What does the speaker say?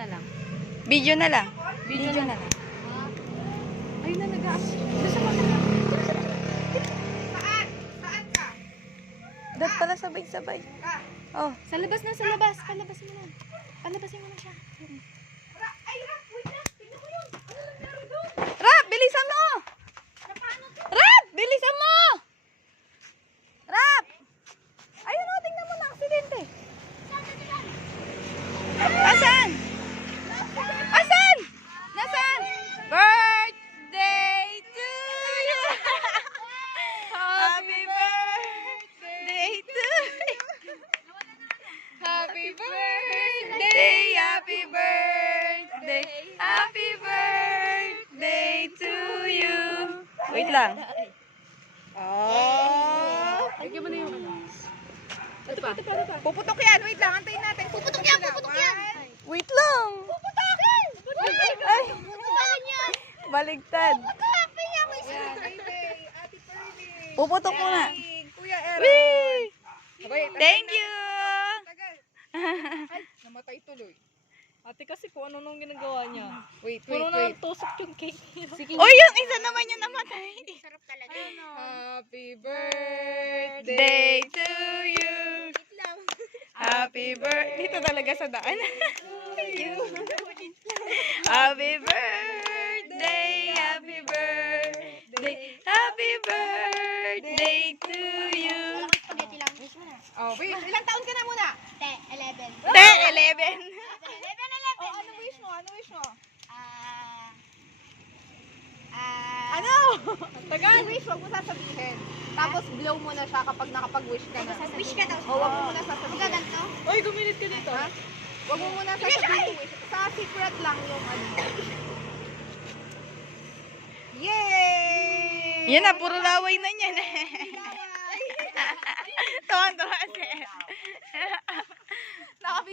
na lang. Video na lang. Video na lang. Ayun na nag-aas. Doon sa mga. Saan ka? Dad pala sabay-sabay. Oh. Sa labas na, sa labas. Palabasin mo na. Palabasin mo na siya. Ay, Rap, wait lang. Tignan mo yun. Ano nangyari doon? Rap, bilisan mo! Rap, bilisan mo! Rap! Ayun o, tingnan mo na, aksidente. Asan? Asan? Nasaan? Birthday to you! Happy birthday to you! Happy birthday, happy birthday, happy birthday to you. Wait lang. Oh. Lagyan mo na yung ano. Ito pa. Puputok yan. Wait lang. Antayin natin. Puputok yan. Puputok yan. Wait lang. Puputokin! Ay, baligtad. Happy niya. May birthday. Happy birthday. Puputok muna. Kuya Aaron. Wee! Wait, Thank you. tagal. Ay, namatay tuloy. Ate kasi kung ano nung ginagawa niya. Wait, Puro na tusok yung cake niya. Sige. Uy, yung isa naman yung namatay. Sarap talaga. Happy birthday. Day to you. Happy birthday. Dito talaga sa daan. You. Happy birthday. Happy birthday. Happy birthday to you. Oh, wait. Ilang taon ka na muna? 11. Oh, ano wish mo? Ano wish mo? Ano? Tagal. Wish, wag mo sasabihin. Tapos blow mo na siya kapag nakapag-wish ka na. Wish ka daw. Oh, wag mo muna sasabihin. Magaganto? Uy, gumilit ka dito. Ha? Wag mo muna sasabihin wish. Sa secret lang yung ano. Yay! Yan na, puro laway na niyan. Tuwan-tuwa siya.